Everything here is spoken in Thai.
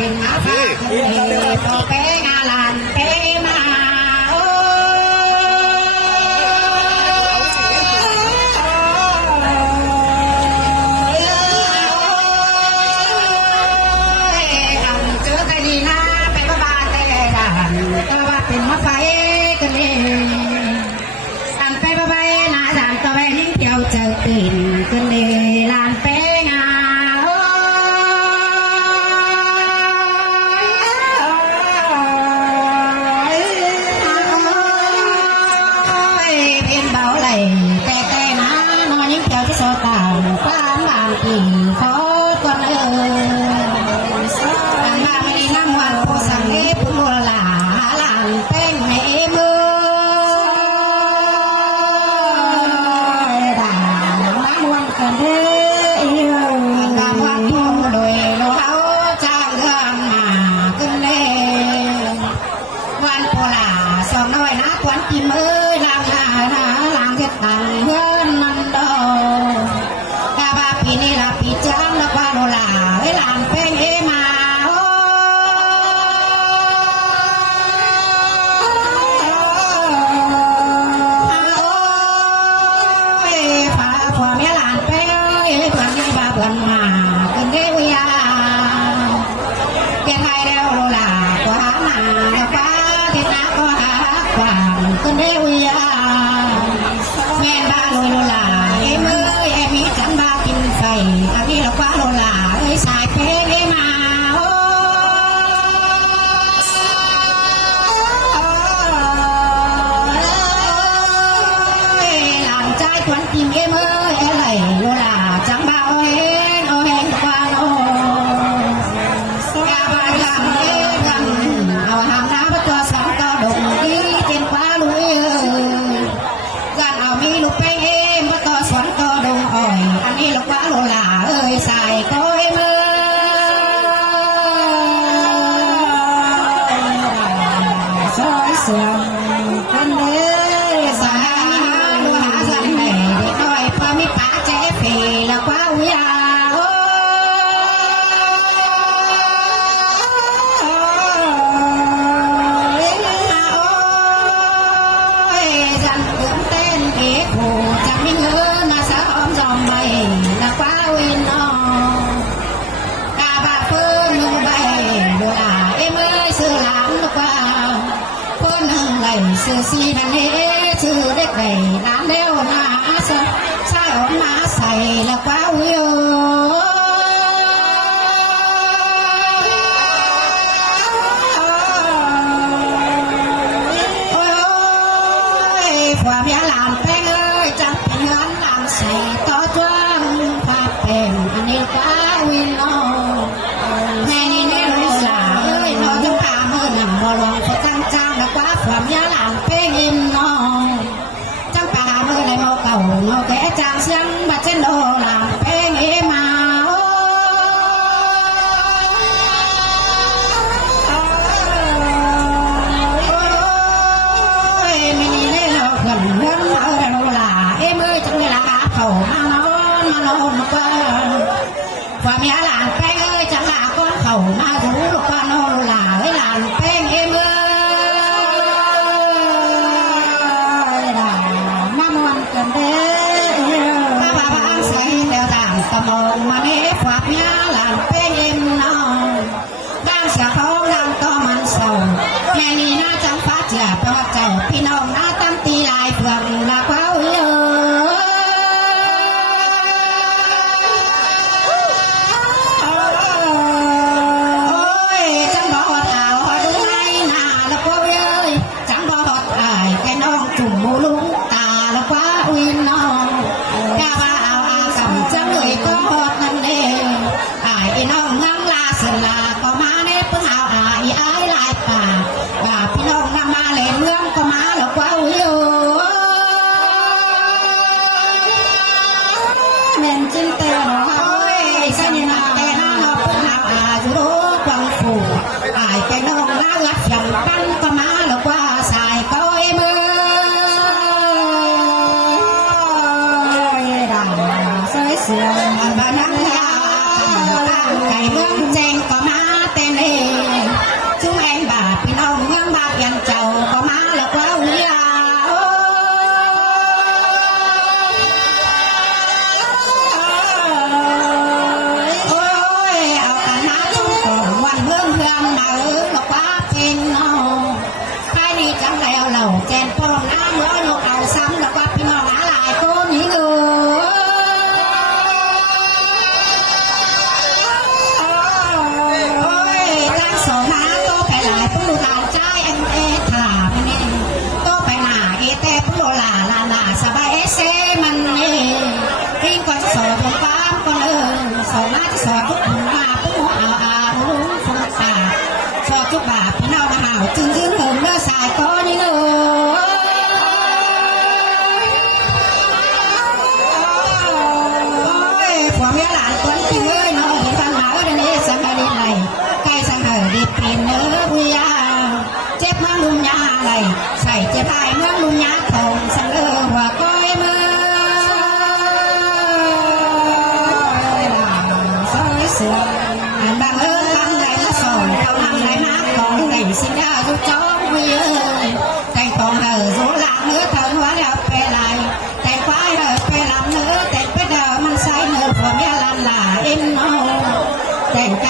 เป็นมาฟ้าโตเปงาลานเปมาเป็นมาไฟกันเลยตามไปไปนาตามตัวไปนิ่งเดียวเจอตื่นกันเลยลานเป้งาเป็นเบาไหลแต่นะนอนนิ่งเดียวที่โซตาฟ้าบางทีเขาตัวเอ๋ยตามมาไม่นั่งวันผู้สังเกตผู้หลาเป้งให้มือด่าน้ำวันกันเด้อน้ำวันทุ่งโดยเราจ้างเรื่องมาขึ้นเลยวันโพลาสองน้อยนะควันกินมือล้างหน้าล้างเช็ดตังเพื่อนมันโดกาบาปีนี้ละปีจ้างแล้วว่าโรลาเวลาเป้งเอมาวันมากันเดียวยาเพียงไทยแล้วโลลากว่าหนาแล้วฟ้าที่น้าก็หาความกันเดียวยาแม่บ้าโลลาเอ้มือเอ้มีจันบ้ากินไฟอันนี้เราฟ้าโลลาเอ้สายเพลงเอ้มาหลังใจควันกินเอ้มือเอ้ไหลโลลาจังบ้าชื่อสีนั่นเองชื่อเด็กใหญ่น้ำเลี้ยวนาสะใส่ออกมาใส่แล้วก็วิวโอ้ยความยาลามแป้งเอ้ยจับเป็นเงินลามใส่ต่อจ้างภาพเป็นอันนี้ก็วินน้องแม่นี่แม่รู้สาวเอ้ยน้องจะพาเมื่อหนังมาลองไปตั้งจ้างแล้วก็ความยาลามเป้งอินน้องจังป่าเมื่อไรมาเก่ามาแก่จางเสียงบัดเช่นโดลามเป้งเอมาไม่มีเล่นเพื่อนเพื่อนเอาแต่โนลาเอเมื่อจังเวลาเขามานอนมาก็ความยาลามเป้งเอ้ยจังลาก้อนเขามาถูกก้อนโนลาเวลาเป้งเอเมื่อกันเด้อป้าบ้านใส่แล้วต่างตะมองมาเนฟวับยาหลานเป็นน้องด้านเสียเขาด้านก็มันเศร้าแม่นี่น่าจังฟ้าเจ็บเพราะเจ้าพี่น้องน่าตั้งตีลายเฟืองลาเป้าเยอะโอ้ยจังบอกว่าเท้าดูให้หน้าแล้วก็เยอะจังบอกว่าถ่ายแกน้องจุ่มมูลุงวินน้องกาว่าเอาอาสมจังเลยก็ฮอดนั่นเองไอ้น้องนั่งลาสลาก็มาเนปเอาไอ้ลายป่าว่าพี่น้องนำมาเลยเมืองก็มาแล้วก็วิวเม่นจินเตอร์โอ้ยใช่นี่นะแต่น้าเราเพิ่งเอาอยู่รู้ฟังผูไอ้แกน้องน่ารักอย่างปั้นก็มาแล้วก็ใส่ก้อยมือเสียงบ้านนักยาไก่เมื่อ สือบางคำไหนมาสอนเขาทำไหนนักของไหนสิดาจุจ้องเวียใจของสูหลังเนื้อเถิงว่าแล้วไปไหลแต่ควายไปลำเนื้อแต่ไปเดิมมันใส่เนื้อผมยาลันหลาเอ็นโนแต่ใจ